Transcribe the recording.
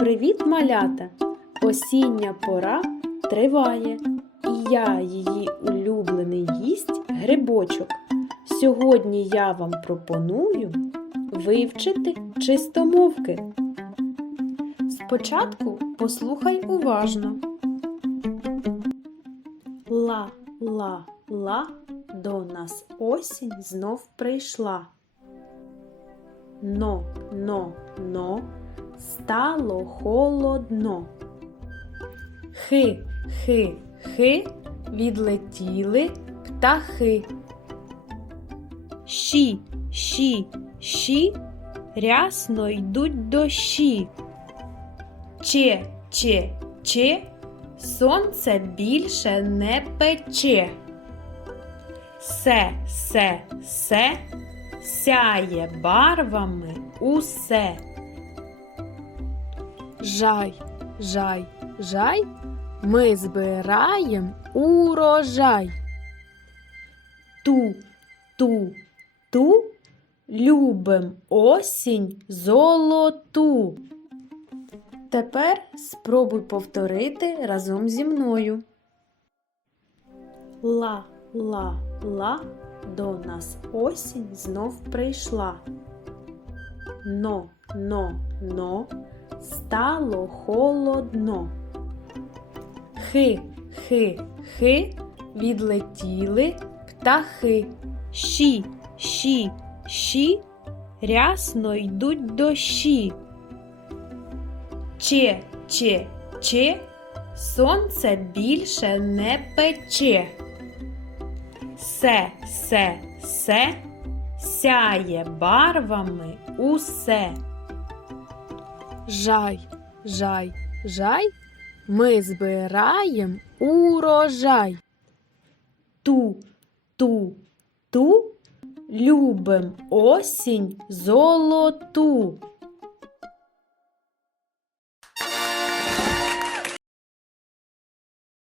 Привіт, малята! Осіння пора триває, і я, її улюблений гість грибочок. Сьогодні я вам пропоную вивчити чистомовки. Спочатку послухай уважно. Ла, ла, ла, до нас осінь знов прийшла. Но, но, но, стало холодно. Хи, хи, хи, відлетіли птахи. Щі, щі, щі, рясно йдуть дощі. Че, че, че, сонце більше не пече. Се, се, се, сяє барвами усе. Жай, жай, жай, ми збираєм урожай. Ту, ту, ту, любим осінь золоту. Тепер спробуй повторити разом зі мною. Ла, ла, ла, до нас осінь знов прийшла. Но, но, но, стало холодно. Хи, хи, хи, відлетіли птахи. Щі, щі, щі, рясно йдуть дощі. Че, че, че, сонце більше не пече. Се, се, се, сяє барвами усе. Жай, жай, жай, ми збираєм урожай. Ту, ту, ту, любим осінь золоту.